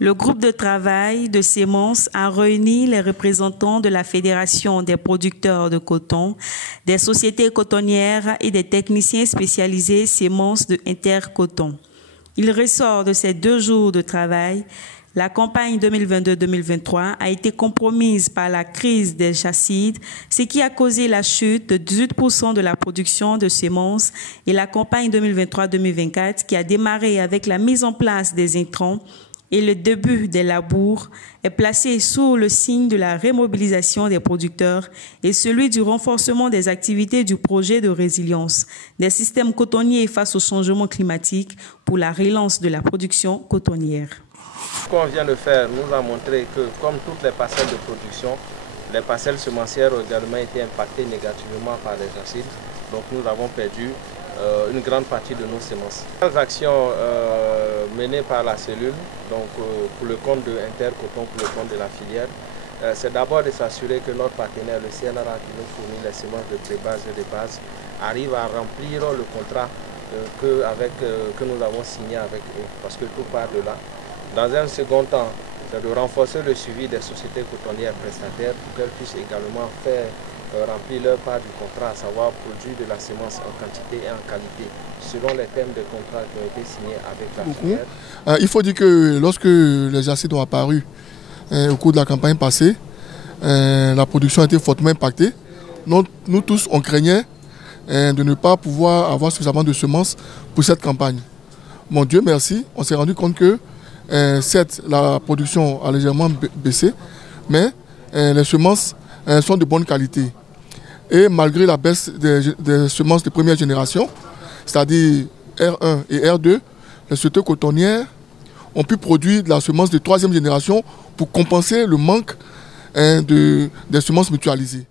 Le groupe de travail de semences a réuni les représentants de la Fédération des producteurs de coton, des sociétés cotonnières et des techniciens spécialisés semences de Intercoton. Il ressort de ces 2 jours de travail. La campagne 2022-2023 a été compromise par la crise des chassides, ce qui a causé la chute de 18% de la production de semences, et la campagne 2023-2024 qui a démarré avec la mise en place des intrants et le début des labours est placée sous le signe de la remobilisation des producteurs et celui du renforcement des activités du projet de résilience des systèmes cotonniers face au changement climatique pour la relance de la production cotonnière. Ce qu'on vient de faire nous a montré que, comme toutes les parcelles de production, les parcelles semencières ont également été impactées négativement par les acides. Donc nous avons perdu une grande partie de nos semences. Les actions menées par la cellule, donc pour le compte de Intercoton, pour le compte de la filière, c'est d'abord de s'assurer que notre partenaire, le CNRA, qui nous fournit les semences de pré-base et de base, arrive à remplir le contrat que nous avons signé avec eux, parce que tout part de là. Dans un second temps, c'est de renforcer le suivi des sociétés cotonnières prestataires pour qu'elles puissent également faire remplir leur part du contrat, à savoir produire de la semence en quantité et en qualité, selon les termes de contrat qui ont été signés avec la filière. Il faut dire que lorsque les acides ont apparu au cours de la campagne passée, la production a été fortement impactée. Nous tous, on craignait de ne pas pouvoir avoir suffisamment de semences pour cette campagne. Mon Dieu merci, on s'est rendu compte que certes, la production a légèrement baissé, mais les semences sont de bonne qualité. Et malgré la baisse des semences de première génération, c'est-à-dire R1 et R2, les sociétés cotonnières ont pu produire de la semence de 3e génération pour compenser le manque des semences mutualisées.